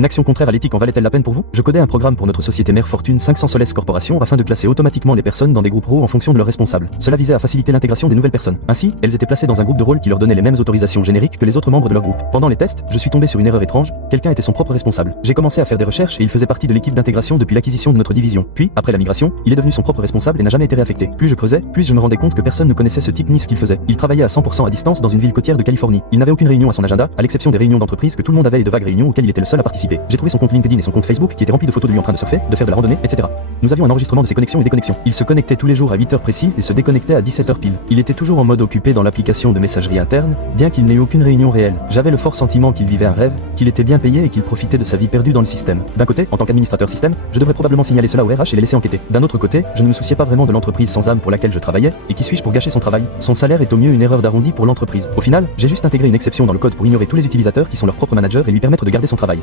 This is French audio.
Une action contraire à l'éthique en valait-elle la peine pour vous? Je codais un programme pour notre société mère Fortune 500 Soles Corporation afin de classer automatiquement les personnes dans des groupes RAW en fonction de leurs responsables. Cela visait à faciliter l'intégration des nouvelles personnes. Ainsi, elles étaient placées dans un groupe de rôle qui leur donnait les mêmes autorisations génériques que les autres membres de leur groupe. Pendant les tests, je suis tombé sur une erreur étrange, quelqu'un était son propre responsable. J'ai commencé à faire des recherches et il faisait partie de l'équipe d'intégration depuis l'acquisition de notre division. Puis, après la migration, il est devenu son propre responsable et n'a jamais été réaffecté. Plus je creusais, plus je me rendais compte que personne ne connaissait ce type ni ce qu'il faisait. Il travaillait à 100% à distance dans une ville côtière de Californie. Il n'avait aucune réunion à son agenda, à l'exception des réunions d'entreprise que tout le monde avait et de vagues réunions auxquelles il était le seul à participer. J'ai trouvé son compte LinkedIn et son compte Facebook qui étaient remplis de photos de lui en train de surfer, de faire de la randonnée, etc. Nous avions un enregistrement de ses connexions et déconnexions. Il se connectait tous les jours à 8 heures précises et se déconnectait à 17 heures pile. Il était toujours en mode occupé dans l'application de messagerie interne, bien qu'il n'ait eu aucune réunion réelle. J'avais le fort sentiment qu'il vivait un rêve, qu'il était bien payé et qu'il profitait de sa vie perdue dans le système. D'un côté, en tant qu'administrateur système, je devrais probablement signaler cela au RH et les laisser enquêter. D'un autre côté, je ne me souciais pas vraiment de l'entreprise sans âme pour laquelle je travaillais, et qui suis-je pour gâcher son travail? Son salaire est au mieux une erreur d'arrondi pour l'entreprise. Au final, j'ai juste intégré une exception dans le code pour ignorer tous les utilisateurs qui sont leurs propres managers et lui permettre de garder son travail.